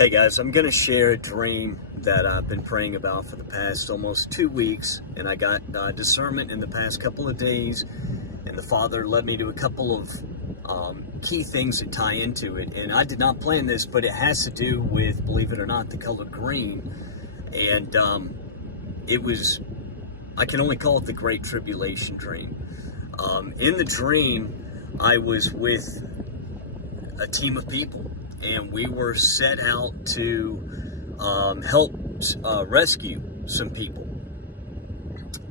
Hey guys, I'm going to share a dream that I've been praying about for the past almost 2 weeks, and I got discernment in the past couple of days, and the Father led me to a couple of key things that tie into it. And I did not plan this, but it has to do with, believe it or not, the color green. And I can only call it the Great Tribulation dream. In the dream, I was with a team of people, and we were set out to help rescue some people.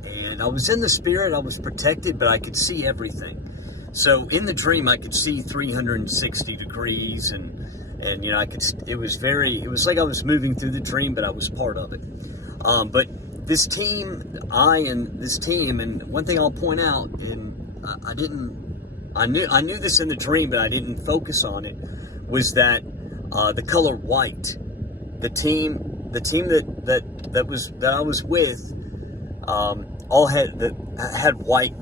And I was in the spirit, I was protected, but I could see everything. So in the dream, I could see 360 degrees, and you know, it was like I was moving through the dream, but I was part of it. But this team, and one thing I'll point out, and I knew this in the dream, but I didn't focus on it, was that the color white. The team that I was with all had white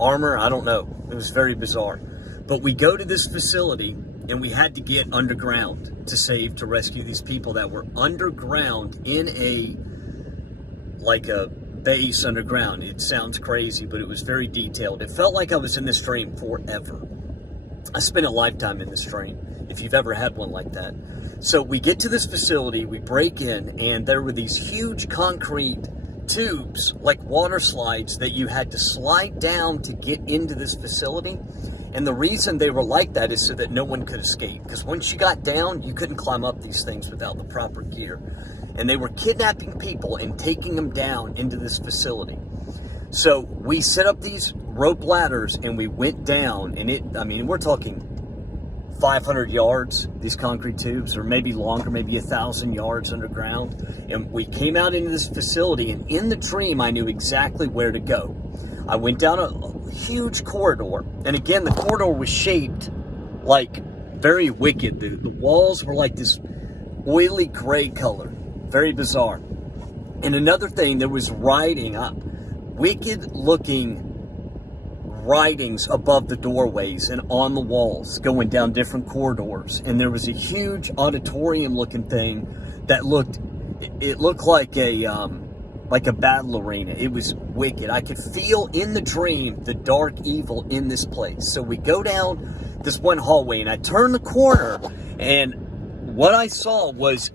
armor. I don't know. It was very bizarre. But we go to this facility, and we had to get underground to rescue these people that were underground in a base underground. It sounds crazy, but it was very detailed. It felt like I was in this dream forever. I spent a lifetime in this dream, if you've ever had one like that. So we get to this facility, we break in, and there were these huge concrete tubes, like water slides, that you had to slide down to get into this facility. And the reason they were like that is so that no one could escape. Because once you got down, you couldn't climb up these things without the proper gear. And they were kidnapping people and taking them down into this facility. So we set up these rope ladders, and we went down, and we're talking 500 yards, these concrete tubes, or maybe longer, maybe 1,000 yards underground. And we came out into this facility, and in the dream, I knew exactly where to go. I went down a huge corridor, and again, the corridor was shaped like very wicked. The walls were like this oily gray color, very bizarre. And another thing, there was writing up, wicked looking writings above the doorways and on the walls going down different corridors. And there was a huge auditorium looking thing that looked like a battle arena. It was wicked. I could feel in the dream the dark evil in this place. So we go down this one hallway, and I turn the corner, and what I saw was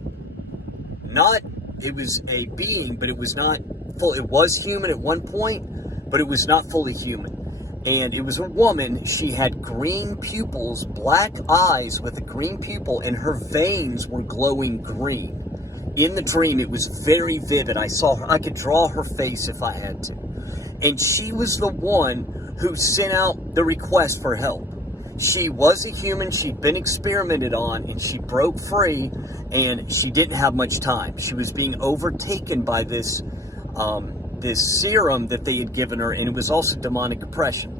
it was a being, but it was not full. It was human at one point, but it was not fully human. And it was a woman. She had green pupils, black eyes with a green pupil, and her veins were glowing green. In the dream, it was very vivid. I saw her. I could draw her face if I had to. And she was the one who sent out the request for help. She was a human. She'd been experimented on, and she broke free, and she didn't have much time. She was being overtaken by this serum that they had given her, and it was also demonic oppression.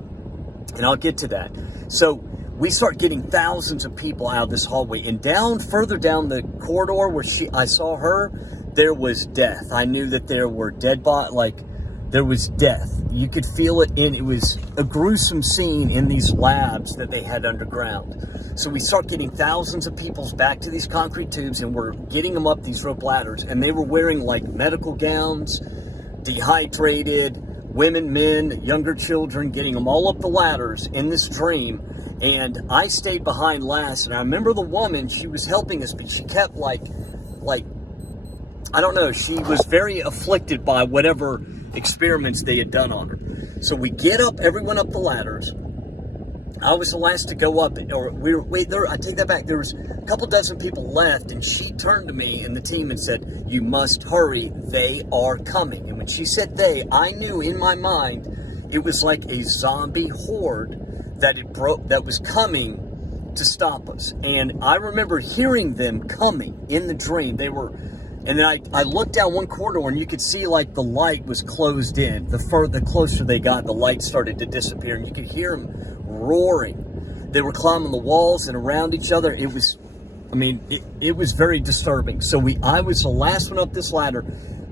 And I'll get to that. So we start getting thousands of people out of this hallway, and further down the corridor where I saw her, there was death. I knew that there were dead bodies, there was death. You could feel it it was a gruesome scene in these labs that they had underground. So we start getting thousands of people back to these concrete tubes, and we're getting them up these rope ladders, and they were wearing medical gowns, dehydrated, women, men, younger children, getting them all up the ladders in this dream. And I stayed behind last, and I remember the woman, she was helping us, but she kept I don't know, she was very afflicted by whatever experiments they had done on her. So we get everyone up the ladders. I was the last to go up, I take that back. There was a couple dozen people left, and she turned to me and the team and said, "You must hurry, they are coming." And when she said they, I knew in my mind it was like a zombie horde that was coming to stop us. And I remember hearing them coming in the dream. And then I looked down one corridor, and you could see the light was closed in. The closer they got, the light started to disappear, and you could hear them roaring. They were climbing the walls and around each other. It was very disturbing. So I was the last one up this ladder.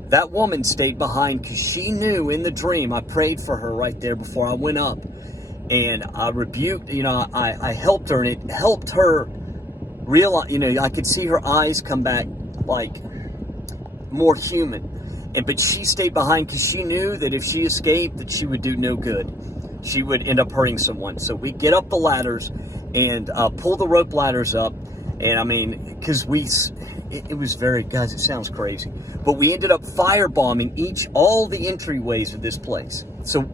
That woman stayed behind because she knew in the dream, I prayed for her right there before I went up. And I rebuked, I helped her, and it helped her realize, I could see her eyes come back like more human. But she stayed behind because she knew that if she escaped, that she would do no good. She would end up hurting someone. So we get up the ladders and pull the rope ladders up. And I mean, because it was very, guys, it sounds crazy, but we ended up firebombing all the entryways of this place. So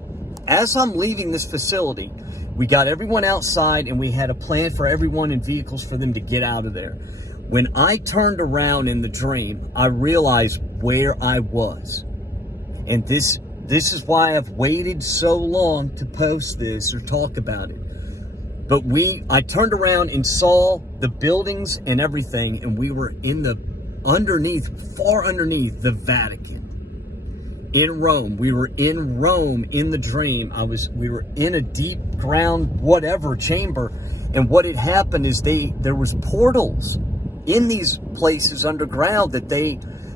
as I'm leaving this facility, we got everyone outside and we had a plan for everyone in vehicles for them to get out of there. When I turned around in the dream, I realized where I was. And this is why I've waited so long to post this or talk about it. But I turned around and saw the buildings and everything, and we were far underneath the Vatican in Rome. We were in Rome in the dream. We were in a deep ground, whatever chamber. And what had happened is there was portals in these places underground that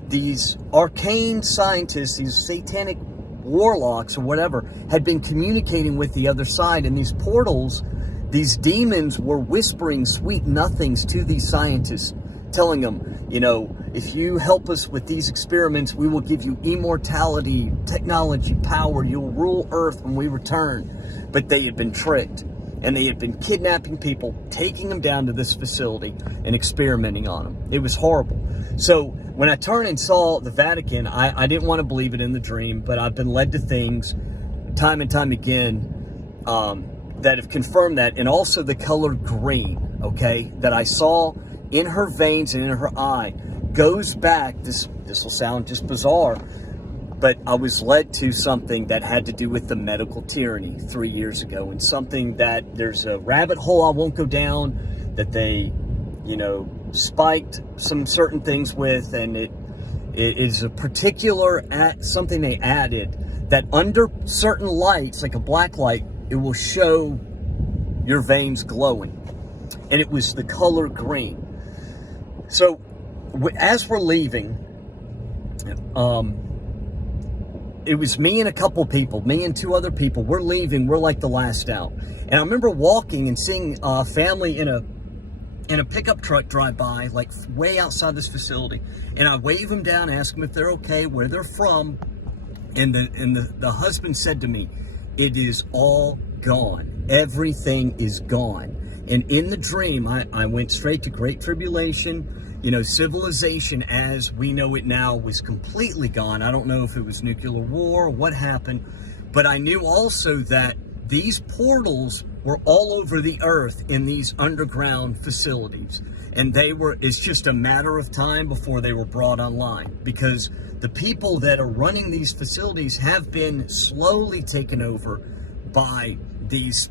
these arcane scientists, these satanic warlocks or whatever, had been communicating with the other side. And these portals, these demons were whispering sweet nothings to these scientists, telling them, if you help us with these experiments, we will give you immortality, technology, power. You'll rule Earth when we return. But they had been tricked, and they had been kidnapping people, taking them down to this facility and experimenting on them. It was horrible. So when I turned and saw the Vatican, I didn't want to believe it in the dream, but I've been led to things time and time again that have confirmed that. And also the color green, okay, that I saw in her veins and in her eye goes back. This will sound just bizarre, but I was led to something that had to do with the medical tyranny 3 years ago, and something that there's a rabbit hole I won't go down that they, spiked some certain things with, and it is a particular something they added that under certain lights, like a black light, it will show your veins glowing, and it was the color green. So as we're leaving, it was me and a couple people, me and two other people. We're leaving. We're like the last out. And I remember walking and seeing a family in a pickup truck drive by, like way outside this facility. And I wave them down, ask them if they're okay, where they're from. And the husband said to me, "It is all gone. Everything is gone." And in the dream, I went straight to Great Tribulation. Civilization as we know it now was completely gone. I don't know if it was nuclear war or what happened, but I knew also that these portals were all over the earth in these underground facilities. And it's just a matter of time before they were brought online, because the people that are running these facilities have been slowly taken over by this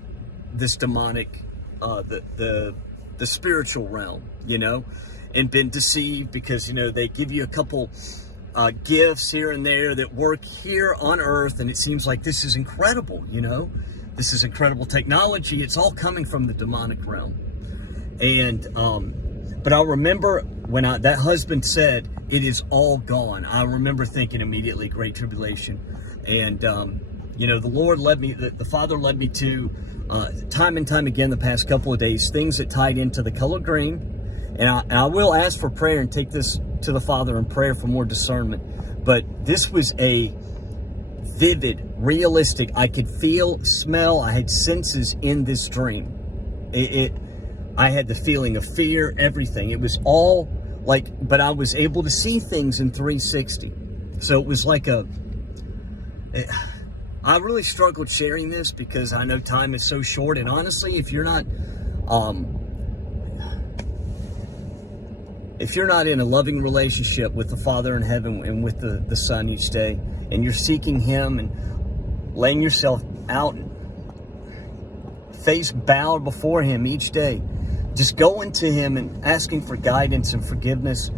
demonic, the spiritual realm, and been deceived, because they give you a couple gifts here and there that work here on earth, and it seems like this is incredible. This is incredible technology. It's all coming from the demonic realm. And but I remember when that husband said it is all gone, I remember thinking immediately Great Tribulation. And the Lord led me, the Father led me to time and time again the past couple of days, things that tied into the color green. And I will ask for prayer and take this to the Father in prayer for more discernment. But this was a vivid, realistic, I could feel, smell, I had senses in this dream. I had the feeling of fear, everything. It was all like, but I was able to see things in 360. So it was like I really struggled sharing this because I know time is so short. And honestly, if you're not in a loving relationship with the Father in heaven and with the Son each day, and you're seeking Him and laying yourself out, face bowed before Him each day, just going to Him and asking for guidance and forgiveness,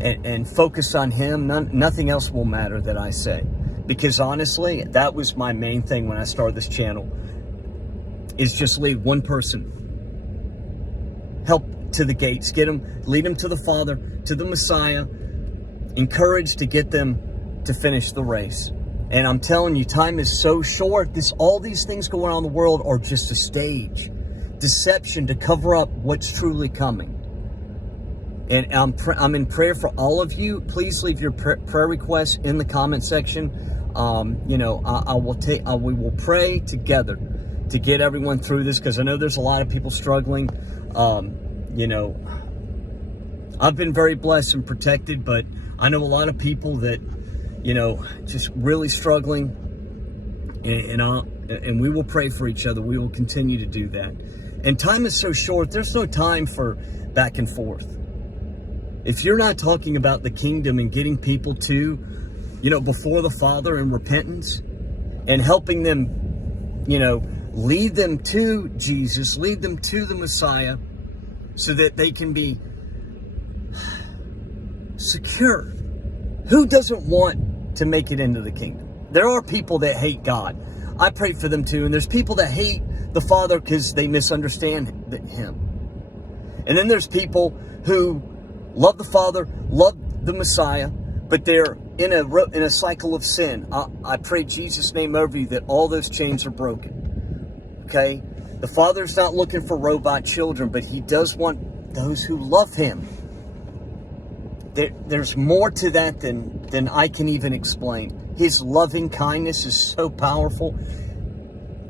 and focus on Him. Nothing else will matter that I say. Because honestly, that was my main thing when I started this channel, is just lead one person. Help to the gates, lead them to the Father, to the Messiah, encourage to get them to finish the race. And I'm telling you, time is so short. All these things going on in the world are just a stage, deception to cover up what's truly coming. And I'm in prayer for all of you. Please leave your prayer requests in the comment section. We will pray together to get everyone through this, because I know there's a lot of people struggling. I've been very blessed and protected, but I know a lot of people that, just really struggling. And we will pray for each other. We will continue to do that. And time is so short. There's no time for back and forth. If you're not talking about the kingdom and getting people to, before the Father in repentance and helping them, lead them to Jesus, lead them to the Messiah so that they can be secure. Who doesn't want to make it into the kingdom? There are people that hate God. I pray for them too. And there's people that hate the Father because they misunderstand Him. And then there's people who love the Father, love the Messiah, but they're in a cycle of sin. I pray Jesus' name over you that all those chains are broken. Okay? The Father's not looking for robot children, but He does want those who love Him. There's more to that than I can even explain. His loving kindness is so powerful.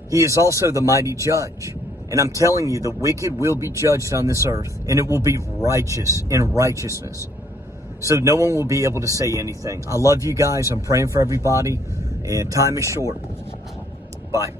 He is also the mighty judge. And I'm telling you, the wicked will be judged on this earth, and it will be righteous in righteousness. So no one will be able to say anything. I love you guys. I'm praying for everybody, and time is short. Bye.